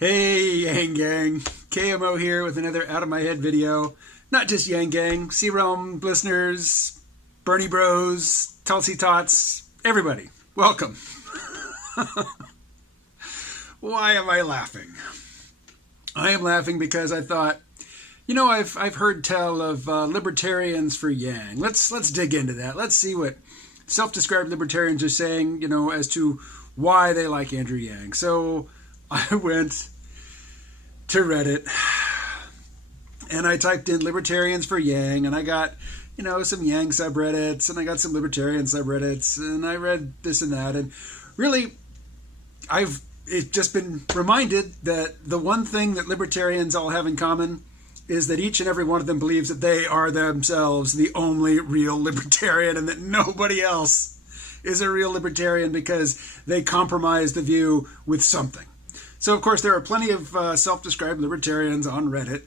Hey Yang Gang, KMO here with another Out of My Head video. Not just Yang Gang, C-Realm listeners, Bernie Bros, Tulsi Tots, everybody, welcome. Why am I laughing? I am laughing because I thought, I've heard tell of libertarians for Yang. Let's dig into that. Let's see what self-described libertarians are saying, as to why they like Andrew Yang. So I went to Reddit and I typed in libertarians for Yang, and I got, some Yang subreddits, and I got some libertarian subreddits, and I read this and that, and really I've just been reminded that the one thing that libertarians all have in common is that each and every one of them believes that they are themselves the only real libertarian, and that nobody else is a real libertarian because they compromise the view with something. So, of course, there are plenty of self-described libertarians on Reddit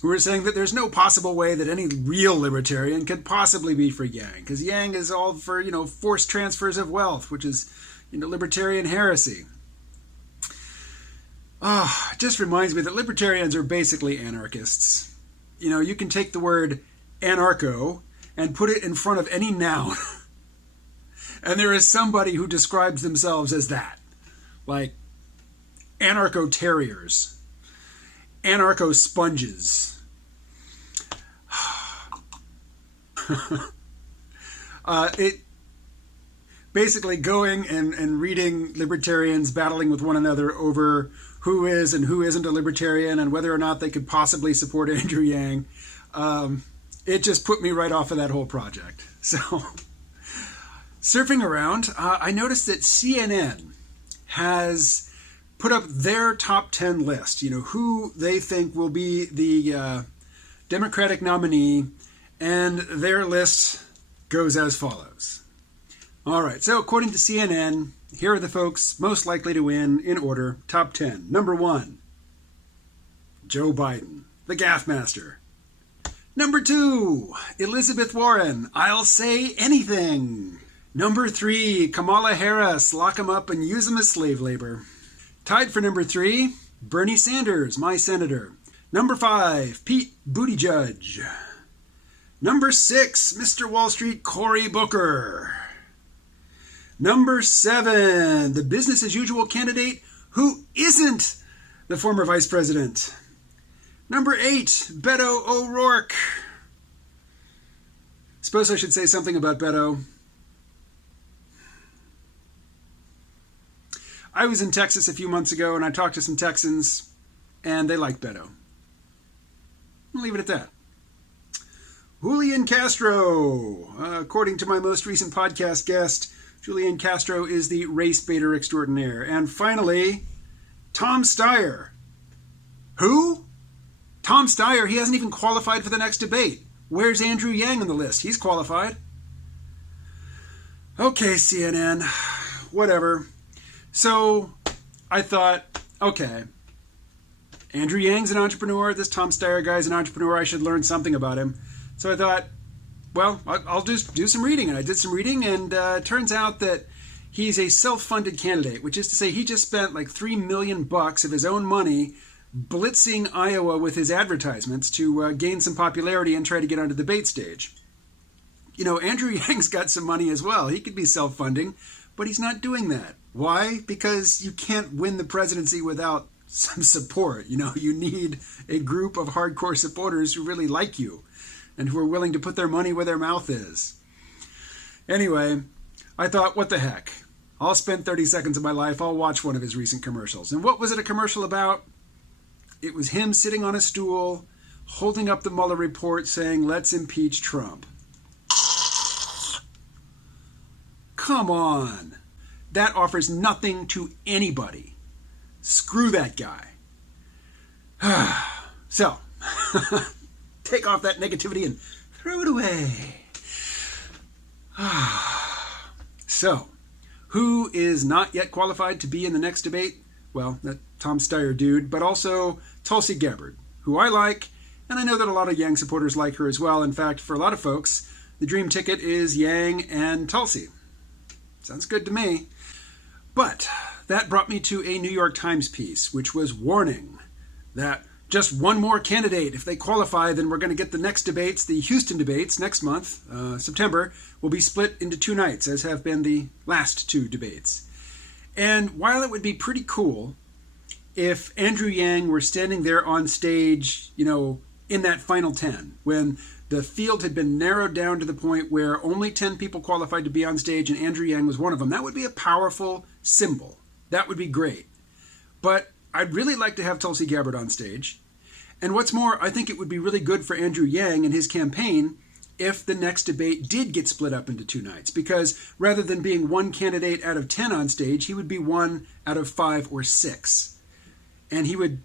who are saying that there's no possible way that any real libertarian could possibly be for Yang, because Yang is all for, forced transfers of wealth, which is, libertarian heresy. It just reminds me that libertarians are basically anarchists. You can take the word anarcho and put it in front of any noun, and there is somebody who describes themselves as that. Like anarcho-terriers, anarcho-sponges. It basically going and reading libertarians battling with one another over who is and who isn't a libertarian and whether or not they could possibly support Andrew Yang. It just put me right off of that whole project. So, surfing around, I noticed that CNN has put up their top 10 list, who they think will be the Democratic nominee, and their list goes as follows. All right, so according to CNN, here are the folks most likely to win in order, top 10. Number 1, Joe Biden, the Gaff Master. Number 2, Elizabeth Warren, I'll say anything. Number 3, Kamala Harris, lock him up and use him as slave labor. Tied for number 3, Bernie Sanders, my senator. Number 5, Pete Buttigieg. Number 6, Mr. Wall Street, Cory Booker. Number 7, the business as usual candidate who isn't the former vice president. Number 8, Beto O'Rourke. Suppose I should say something about Beto. I was in Texas a few months ago, and I talked to some Texans, and they like Beto. I'll leave it at that. Julian Castro. According to my most recent podcast guest, Julian Castro is the race baiter extraordinaire. And finally, Tom Steyer. Who? Tom Steyer. He hasn't even qualified for the next debate. Where's Andrew Yang on the list? He's qualified. Okay, CNN. Whatever. So I thought, okay, Andrew Yang's an entrepreneur. This Tom Steyer guy's an entrepreneur. I should learn something about him. So I thought, well, I'll just do some reading. And I did some reading, and it turns out that he's a self-funded candidate, which is to say he just spent like $3 million of his own money blitzing Iowa with his advertisements to gain some popularity and try to get on the debate stage. Andrew Yang's got some money as well. He could be self-funding, but he's not doing that. Why? Because you can't win the presidency without some support. You need a group of hardcore supporters who really like you and who are willing to put their money where their mouth is. Anyway, I thought, what the heck? I'll spend 30 seconds of my life. I'll watch one of his recent commercials. And what was it a commercial about? It was him sitting on a stool, holding up the Mueller report saying, let's impeach Trump. Come on. That offers nothing to anybody. Screw that guy. So, take off that negativity and throw it away. So, who is not yet qualified to be in the next debate? Well, that Tom Steyer dude, but also Tulsi Gabbard, who I like, and I know that a lot of Yang supporters like her as well. In fact, for a lot of folks, the dream ticket is Yang and Tulsi. Sounds good to me. But that brought me to a New York Times piece, which was warning that just one more candidate, if they qualify, then we're going to get the next debates, the Houston debates next month, September, will be split into 2 nights, as have been the last 2 debates. And while it would be pretty cool if Andrew Yang were standing there on stage, in that final 10, when the field had been narrowed down to the point where only 10 people qualified to be on stage and Andrew Yang was one of them, that would be a powerful symbol. That would be great. But I'd really like to have Tulsi Gabbard on stage. And what's more, I think it would be really good for Andrew Yang and his campaign if the next debate did get split up into 2 nights. Because rather than being one candidate out of 10 on stage, he would be 1 out of 5 or 6. And he would,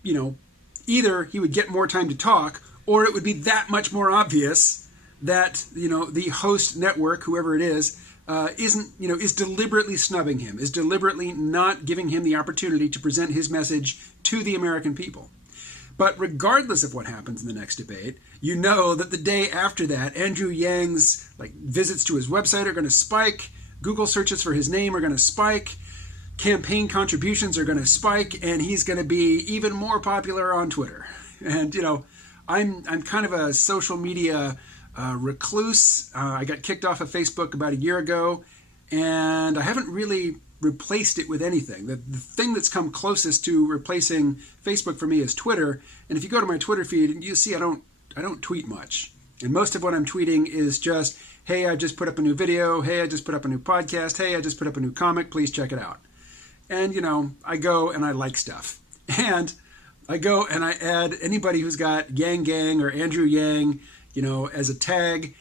either he would get more time to talk, or it would be that much more obvious that, the host network, whoever it is deliberately snubbing him, is deliberately not giving him the opportunity to present his message to the American people. But regardless of what happens in the next debate, you know that the day after that, Andrew Yang's visits to his website are going to spike, Google searches for his name are going to spike, campaign contributions are going to spike, and he's going to be even more popular on Twitter. And, I'm kind of a social media recluse. I got kicked off of Facebook about a year ago, and I haven't really replaced it with anything. The thing that's come closest to replacing Facebook for me is Twitter. And if you go to my Twitter feed, you see I don't tweet much. And most of what I'm tweeting is just, hey, I just put up a new video. Hey, I just put up a new podcast. Hey, I just put up a new comic. Please check it out. And, I go and I like stuff. And I go and I add anybody who's got Yang Gang or Andrew Yang, as a tag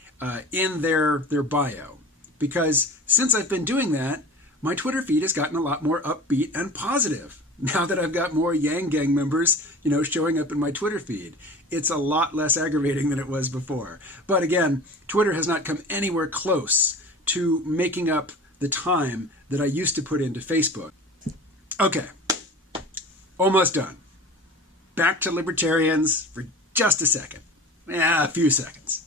in their bio. Because since I've been doing that, my Twitter feed has gotten a lot more upbeat and positive. Now that I've got more Yang Gang members, showing up in my Twitter feed. It's a lot less aggravating than it was before. But again, Twitter has not come anywhere close to making up the time that I used to put into Facebook. Okay, almost done. Back to Libertarians for just a second. A few seconds.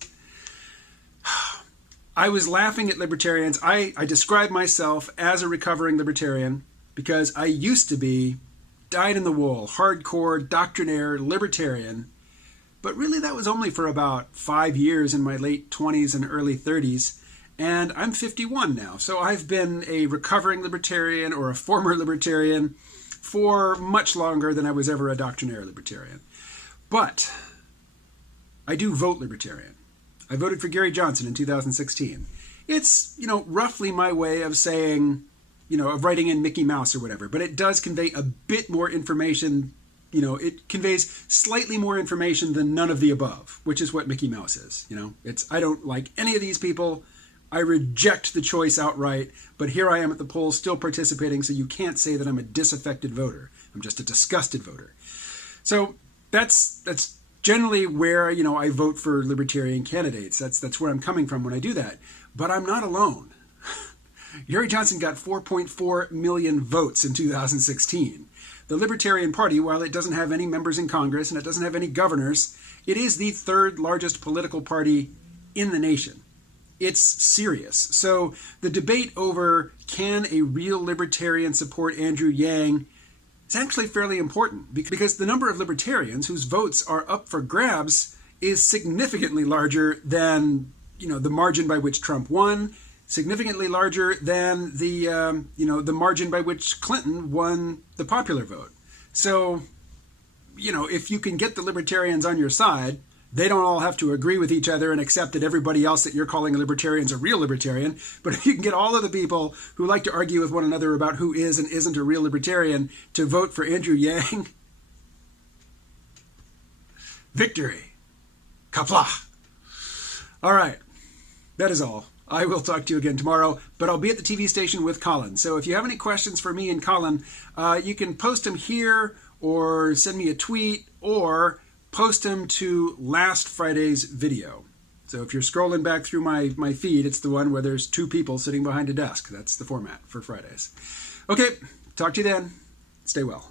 I was laughing at Libertarians. I describe myself as a recovering Libertarian because I used to be dyed-in-the-wool, hardcore, doctrinaire Libertarian. But really that was only for about 5 years in my late 20s and early 30s. And I'm 51 now. So I've been a recovering Libertarian or a former Libertarian for much longer than I was ever a doctrinaire Libertarian. But I do vote Libertarian. I voted for Gary Johnson in 2016. It's, roughly my way of saying, of writing in Mickey Mouse or whatever, but it does convey a bit more information. It conveys slightly more information than none of the above, which is what Mickey Mouse is. I don't like any of these people. I reject the choice outright, but here I am at the polls still participating, so you can't say that I'm a disaffected voter. I'm just a disgusted voter. So that's generally where, I vote for Libertarian candidates. That's where I'm coming from when I do that. But I'm not alone. Gary Johnson got 4.4 million votes in 2016. The Libertarian Party, while it doesn't have any members in Congress and it doesn't have any governors, it is the 3rd largest political party in the nation. It's serious. So the debate over can a real Libertarian support Andrew Yang is actually fairly important because the number of Libertarians whose votes are up for grabs is significantly larger than, the margin by which Trump won, significantly larger than the margin by which Clinton won the popular vote. So, if you can get the Libertarians on your side, they don't all have to agree with each other and accept that everybody else that you're calling a Libertarian is a real Libertarian. But if you can get all of the people who like to argue with one another about who is and isn't a real Libertarian to vote for Andrew Yang, victory. Kapla. All right. That is all. I will talk to you again tomorrow, but I'll be at the TV station with Colin. So if you have any questions for me and Colin, you can post them here or send me a tweet or post them to last Friday's video. So if you're scrolling back through my feed, it's the one where there's 2 people sitting behind a desk. That's the format for Fridays. Okay, talk to you then. Stay well.